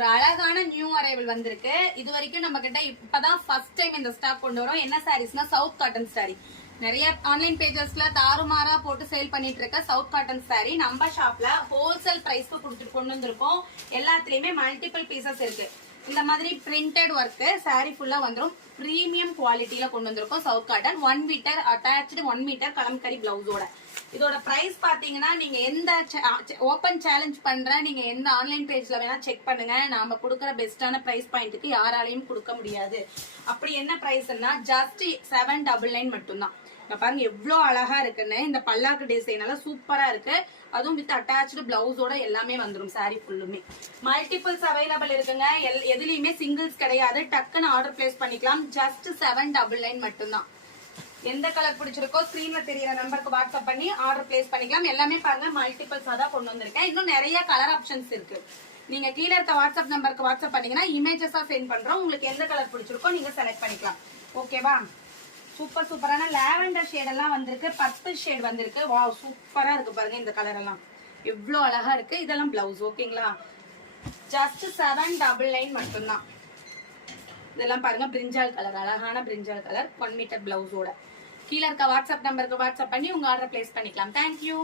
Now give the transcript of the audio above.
ஒரு அழகான new arrival வந்திருக்கு. இது வரைக்கும் நம்ம கிட்ட இப்பதான் ஃபர்ஸ்ட் டைம் இந்த ஸ்டாக் கொண்டு வரோம். என்ன சாரீஸ்னா சவுத் காட்டன் சாரி. நிறைய ஆன்லைன் பேஜஸ்ல தாறுமாறா போட்டு சேல் பண்ணிட்டு இருக்க சவுத் காட்டன் சாரி நம்ம ஷாப்ல ஹோல்சேல் பிரைஸ்க்கு கொடுத்துட்டு கொண்டு வந்திருக்கோம். எல்லாத்துலயுமே மல்டிபிள் பீசஸ் இருக்கு. இந்த மாதிரி பிரிண்டட் ஒர்க் சாரி ஃபுல்லா வந்துரும். பிரீமியம் குவாலிட்டியில கொண்டு வந்திருக்கோம் south cotton. 1 meter attach 1 meter kalamkari பிளவுஸோட. இதோட பிரைஸ் பாத்தீங்கன்னா நீங்க எந்த ஓபன் சேலஞ்ச் பண்ற நீங்க எந்த ஆன்லைன் பேஜ்ல வேணா செக் பண்ணுங்க. நாம கொடுக்கற பெஸ்டான பிரைஸ் பாயிண்ட்டுக்கு யாராலையும் கொடுக்க முடியாது. அப்படி என்ன பிரைஸ்னா ஜஸ்ட் 799 மட்டும்தான். பாருங்க எவ்வளவு அழகா இருக்குன்னு. இந்த பல்லாக்கு டிசைன் எல்லாம் சூப்பரா இருக்கு. அதுவும் வித் அட்டாச்சு பிளவுஸோட எல்லாமே வந்துடும். சாரி ஃபுல்லுமே மல்டிபிள்ஸ் அவைலபிள் இருக்குங்க. எதுலயுமே சிங்கிள்ஸ் கிடையாது. டக்குன்னு ஆர்டர் பிளேஸ் பண்ணிக்கலாம். ஜஸ்ட் 799 மட்டும்தான். எந்த கலர் பிடிச்சிருக்கோ ஸ்கிரீன்ல தெரியற நம்பருக்கு வாட்ஸ்அப் பண்ணி ஆர்டர் பிளேஸ் பண்ணிக்கலாம். எல்லாமே பாருங்க மல்டிபிள்ஸா தான் கொண்டு வந்திருக்கேன். இன்னும் நிறைய கலர் ஆப்ஷன்ஸ் இருக்கு. நீங்க கீழே இருக்க வாட்ஸ்அப் நம்பருக்கு வாட்ஸ்அப் பண்ணீங்கன்னா இமேஜஸா சென்ட் பண்றோம். உங்களுக்கு எந்த கலர் பிடிச்சிருக்கோ நீங்க செலக்ட் பண்ணிக்கலாம். ஓகேவா? சூப்பர் சூப்பரான லாவெண்டர் ஷேட் எல்லாம் வந்திருக்கு. 10 ஷேட் வந்திருக்கு. வாவ் சூப்பரா இருக்கு பாருங்க. இந்த கலர் எல்லாம் எவ்வளவு அழகா இருக்கு. இதெல்லாம் பிளவுஸ். ஓகேங்களா? ஜஸ்ட் 799 மட்டும்தான். இதெல்லாம் பாருங்க பிரிஞ்சால் கலர், அழகான பிரிஞ்சால் கலர் 1 மீட்டர் பிளவுஸோட. கீழே இருக்க வாட்ஸ்அப் நம்பருக்கு வாட்ஸ்அப் பண்ணி உங்க ஆர்டர் பிளேஸ் பண்ணிக்கலாம். தேங்க்யூ.